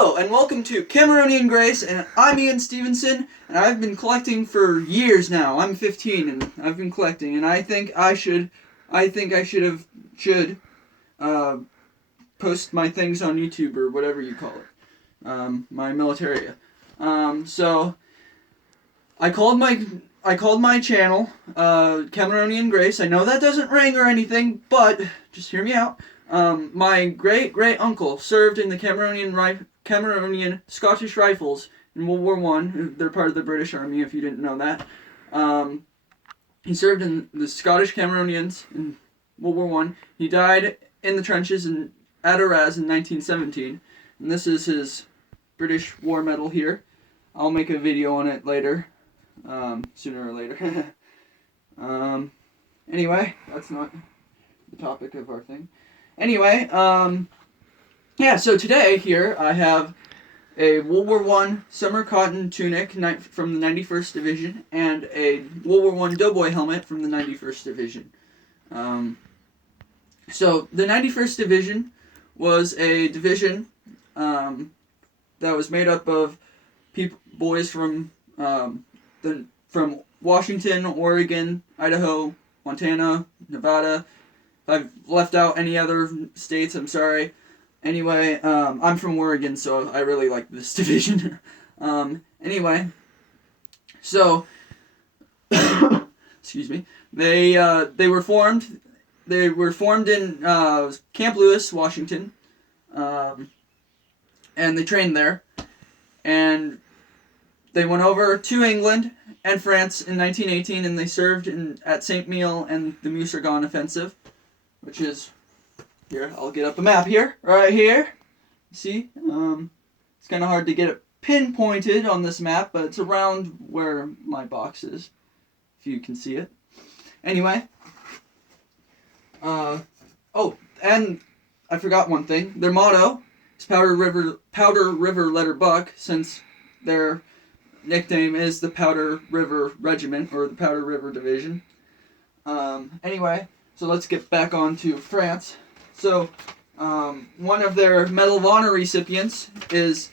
Hello and welcome to Cameroonian Grace, and I'm Ian Stevenson, and I've been collecting for years now. I'm 15 and I've been collecting, and I think I should post my things on YouTube or whatever you call it, my militaria. So I called my channel Cameroonian Grace. I know that doesn't ring or anything, but just hear me out. My great uncle served in the Cameroonian Scottish Rifles in World War I. They're part of the British Army, if you didn't know that. He served in the Scottish Cameroonians in World War I. He died in the trenches at Arras in 1917. And this is his British War Medal here. I'll make a video on it later, sooner or later. Anyway, that's not the topic of our thing. Anyway, yeah, so today here I have a World War I summer cotton tunic from the 91st Division and a World War I doughboy helmet from the 91st Division. So the 91st Division was a division that was made up of boys from Washington, Oregon, Idaho, Montana, Nevada. If I've left out any other states, I'm sorry. Anyway, I'm from Oregon, so I really like this division. Anyway, so excuse me. They were formed. They were formed in Camp Lewis, Washington, and they trained there. And they went over to England and France in 1918, and they served at St.Mihiel and the Meuse-Argonne offensive, which is here. I'll get up a map here, right here. See, it's kind of hard to get it pinpointed on this map, but it's around where my box is, if you can see it. Anyway, oh, and I forgot one thing. Their motto is Powder River Letter Buck, since their nickname is the Powder River Regiment, or the Powder River Division. Anyway, so let's get back on to France. So, one of their Medal of Honor recipients is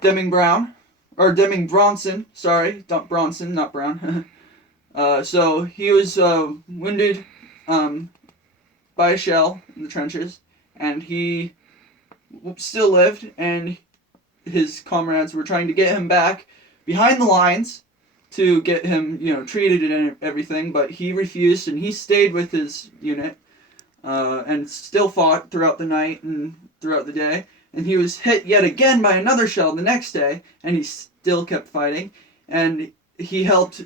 Deming Bronson, sorry, Bronson, not Brown. So he was wounded by a shell in the trenches, and he still lived, and his comrades were trying to get him back behind the lines to get him, treated and everything, but he refused, and he stayed with his unit, and still fought throughout the night and throughout the day, and he was hit yet again by another shell the next day, and he still kept fighting, and he helped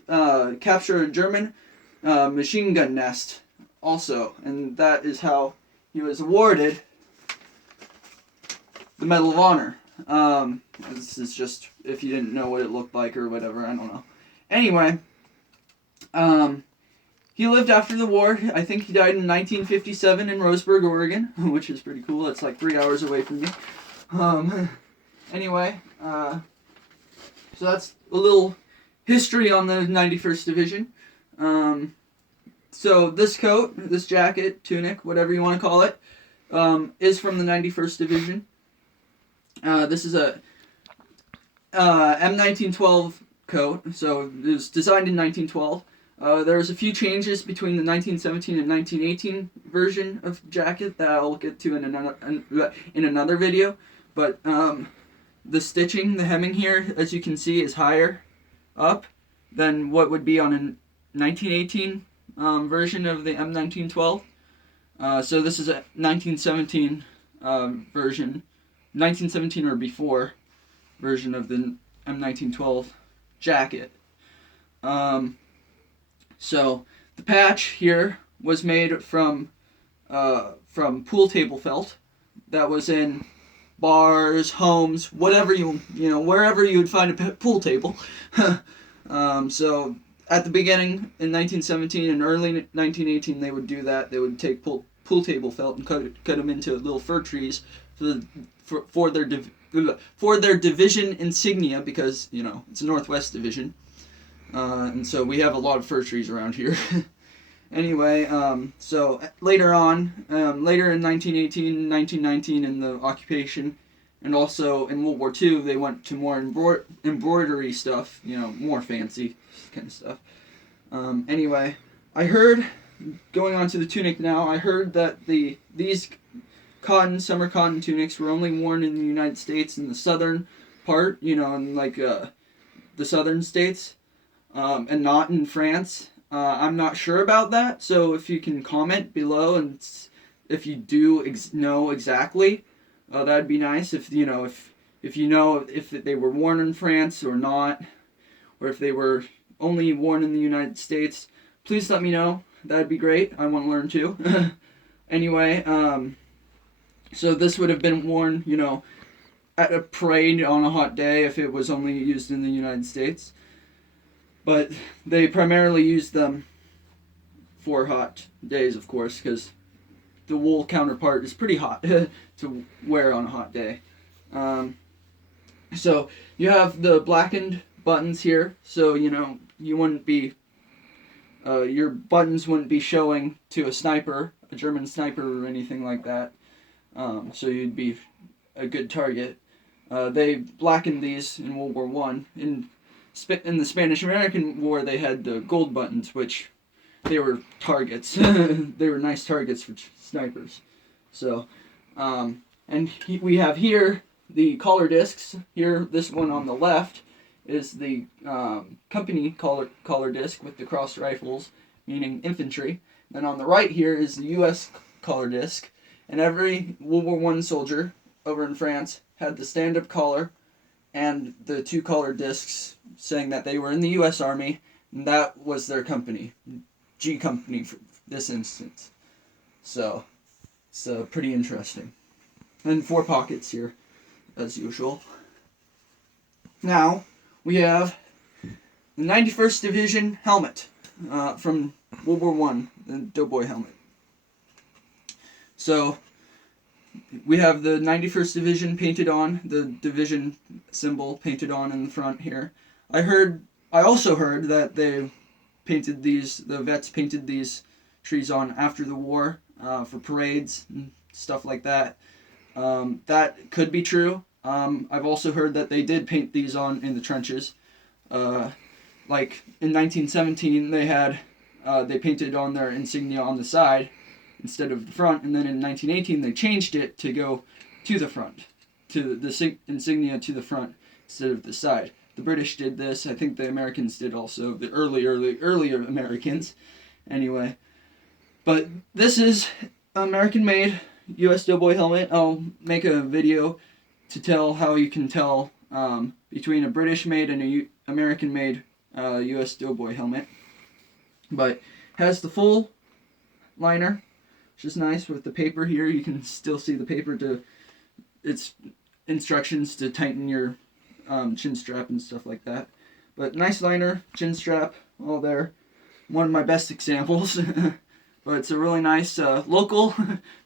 capture a German machine gun nest also, and that is how he was awarded the Medal of Honor. This is just, if you didn't know what it looked like or whatever, I don't know. Anyway, he lived after the war. I think he died in 1957 in Roseburg, Oregon, which is pretty cool. It's like 3 hours away from me. Anyway, so that's a little history on the 91st Division. So this coat, this jacket, tunic, whatever you want to call it, is from the 91st Division. This is a M1912 coat, so it was designed in 1912. There was a few changes between the 1917 and 1918 version of jacket that I'll get to in another video, but the stitching, the hemming here, as you can see, is higher up than what would be on a 1918 version of the M1912. So this is a 1917 version, 1917 or before version of the M1912 jacket. So the patch here was made from pool table felt that was in bars, homes, whatever wherever you would find a pool table. So at the beginning in 1917 and early 1918 they would do that. They would take pool table felt and cut them into little fir trees for their division insignia, because it's a Northwest Division, and so we have a lot of fir trees around here. Anyway, so later in 1918, 1919 in the occupation, And also in World War II, they went to more embroidery stuff, more fancy kind of stuff. Anyway, I heard, going on to the tunic now, I heard that these summer cotton tunics were only worn in the United States in the southern part, in like the southern states, and not in France. I'm not sure about that, so if you can comment below and if you do know exactly, that'd be nice. If you know if they were worn in France or not, or if they were only worn in the United States, please let me know. That'd be great. I want to learn too. Anyway, so this would have been worn, at a parade on a hot day if it was only used in the United States. But they primarily used them for hot days, of course, because the wool counterpart is pretty hot to wear on a hot day. So you have the blackened buttons here, so you wouldn't be your buttons wouldn't be showing to a sniper, a German sniper or anything like that. So you'd be a good target. They blackened these in World War One. In the Spanish-American War, they had the gold buttons, which they were targets. They were nice targets for snipers. So, we have here the collar discs. Here, this one on the left is the company collar disc with the crossed rifles, meaning infantry. Then on the right here is the U.S. collar disc, and every World War I soldier over in France had the stand-up collar and the two collar discs saying that they were in the U.S. Army, and that was their company, G Company for this instance. So, it's pretty interesting. And 4 pockets here, as usual. Now, we have the 91st Division helmet from World War I, the doughboy helmet. So, we have the 91st Division painted on, the division symbol painted on in the front here. I also heard that the vets painted these trees on after the war for parades and stuff like that. That could be true. I've also heard that they did paint these on in the trenches. Like in 1917, they painted on their insignia on the side instead of the front, and then in 1918 they changed it to go to the front, to the insignia to the front instead of the side. The British did this. I think the Americans did also. The earlier Americans, anyway. But this is American-made U.S. doughboy helmet. I'll make a video to tell how you can tell between a British-made and a American-made U.S. doughboy helmet. But has the full liner, which is nice with the paper here. You can still see the paper its instructions to tighten your chin strap and stuff like that. But nice liner, chin strap, all there. One of my best examples. But it's a really nice local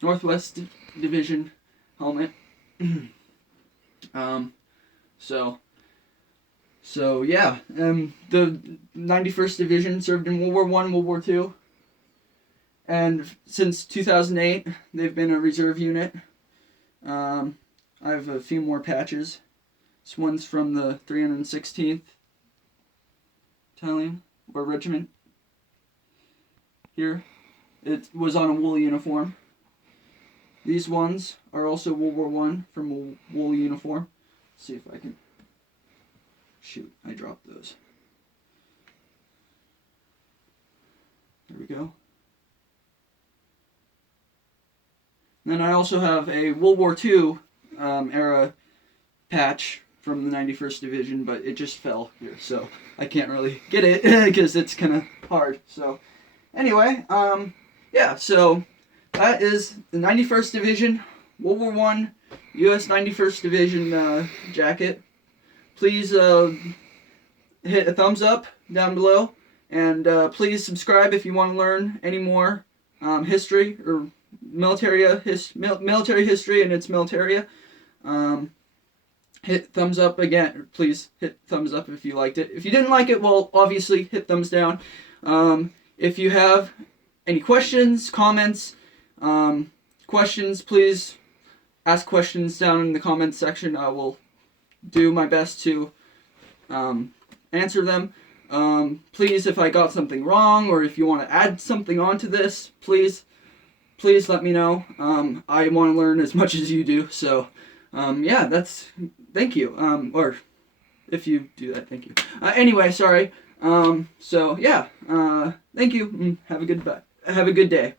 Northwest Division helmet. So yeah, the 91st Division served in World War I, World War II. And since 2008, they've been a reserve unit. I have a few more patches. This one's from the 316th Battalion, or Regiment. Here. It was on a wool uniform. These ones are also World War I from a wool uniform. Let's see if I can... Shoot, I dropped those. There we go. Then I also have a World War II era patch from the 91st Division, but it just fell here, so I can't really get it because it's kind of hard. So anyway, yeah, so that is the 91st Division, World War I, U.S. 91st Division jacket. Please hit a thumbs up down below, and please subscribe if you want to learn any more history or military history and its militaria. Hit thumbs up again. Please hit thumbs up if you liked it. If you didn't like it, well, obviously hit thumbs down. If you have any questions, comments, please ask questions down in the comments section. I will do my best to answer them. Please, if I got something wrong, or if you want to add something onto this, please let me know. I want to learn as much as you do. So, yeah, thank you. Or if you do that, thank you. Anyway, sorry. So yeah, thank you. Have a good day.